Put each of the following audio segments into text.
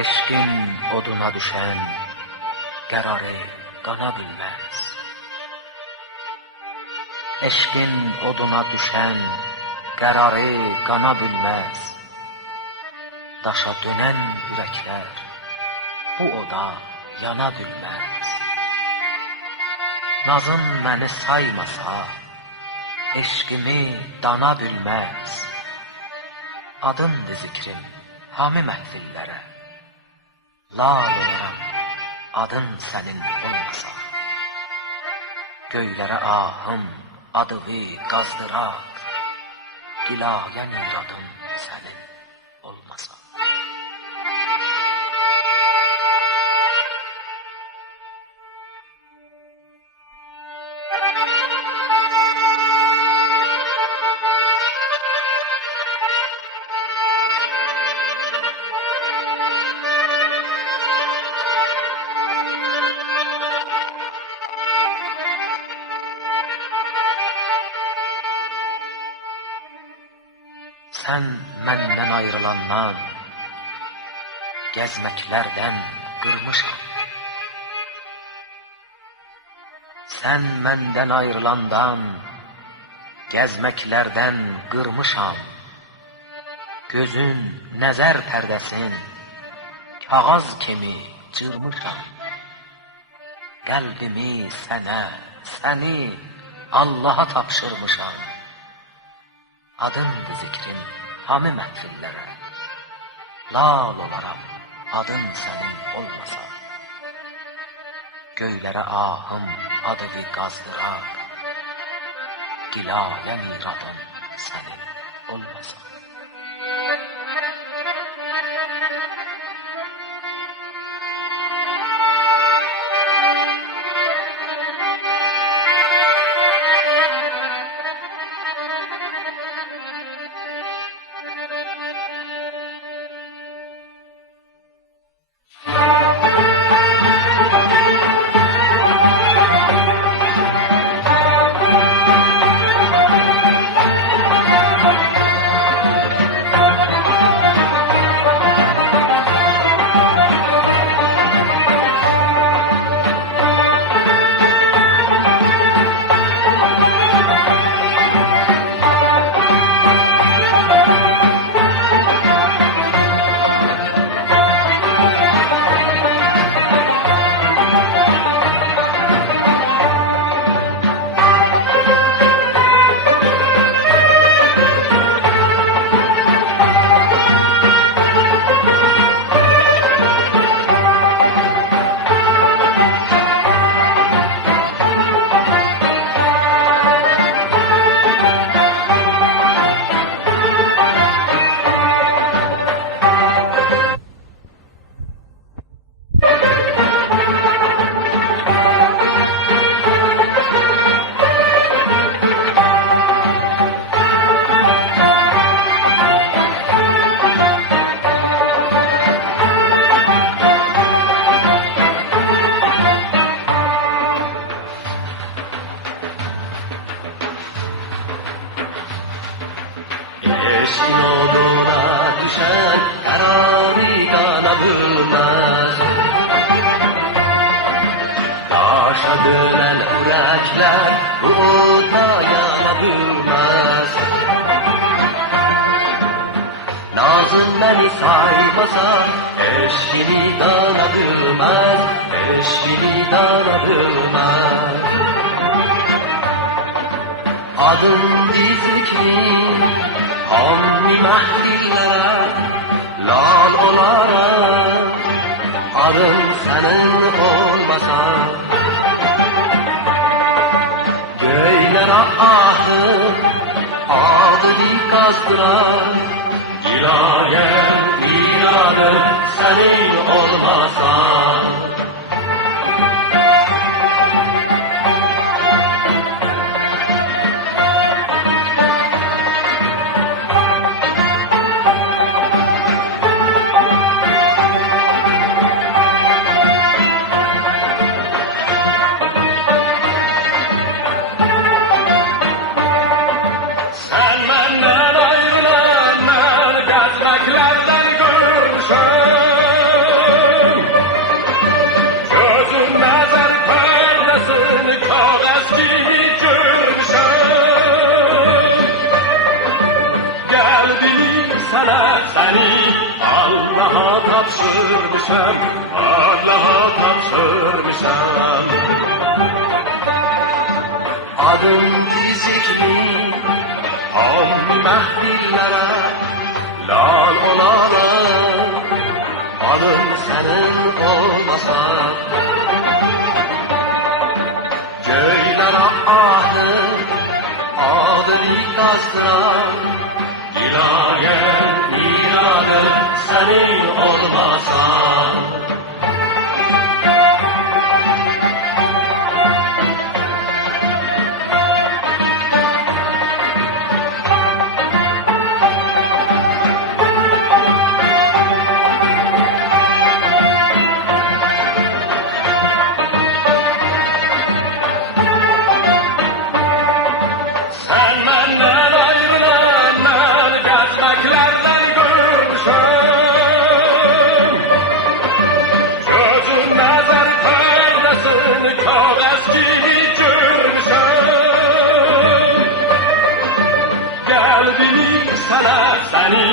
Eşkin oduna düşen qərarı qana bilməz. Eşkin oduna düşen qərarı qana bilməz. Daşa dönən ürəklər bu oda yana bilməz. Nazın məni saymasa, eşkimi dana bilməz. Adındır zikrim hami məhfillərə, lal olaram adın sənin olmasa. Göylərə ahım adığı qazdıraq, gilaya niradım sənin olmasa. Sen məndən ayrılandan, gəzməklərdən qırmışam. Sen məndən ayrılandan, gəzməklərdən qırmışam. Gözün nəzər pərdəsin, kağız kimi cırmışam. Qəlbimi sənə, səni Allaha tapşırmışam. Adındır zikrim hami məhfillərə, lal olaram adın sənin olmasa. Göylərə ahım adığı qazdıraq, gilaya niradım sənin olmasa. Eşkin oduna düşen qərarı qana bilməz. Daşa dönən ürəklər bu oda yana bilməz. Nazın məni saymasa, eşkini dana bilməz, eşkini dana bilməz. Adın zikrim hami məhfillərə, lal olaram adın sənin olmasa. Göylərə ahım adığı qazdırar, gilaya niradım sənin olmasa. Gözməklərdən qırmışam. sana seni Allah'a tapşırmışam, Allah'a tapşırmışam. Adım dizikli hamdi mehvillere lal olalım, adım senin olmasa. Göylere ahdın adını kazdıran, dilaya iradım senin olmasa. Sen benden ayrılanlar gerçeklerden görmüşüm. Gözün nazar perdesini çok eski görmüşüm. Geldim sana seni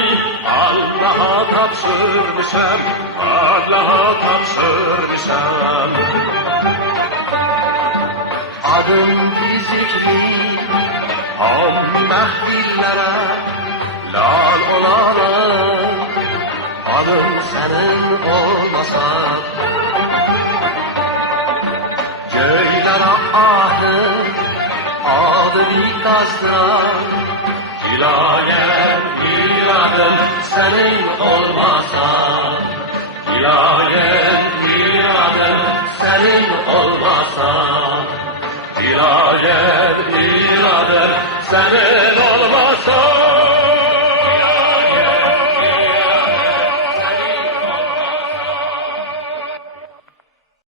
Allah'a tapşırmışım, Allah'a tapşırmışım. Adım fizikli hamdi mehvillere lal olalım, adım senin olmasa. Göylere ahdın adını kazdıran, dilaya iradım senin olmasa. Dilaya iradım senin olmasa. Dilaya iradım senin olmasa.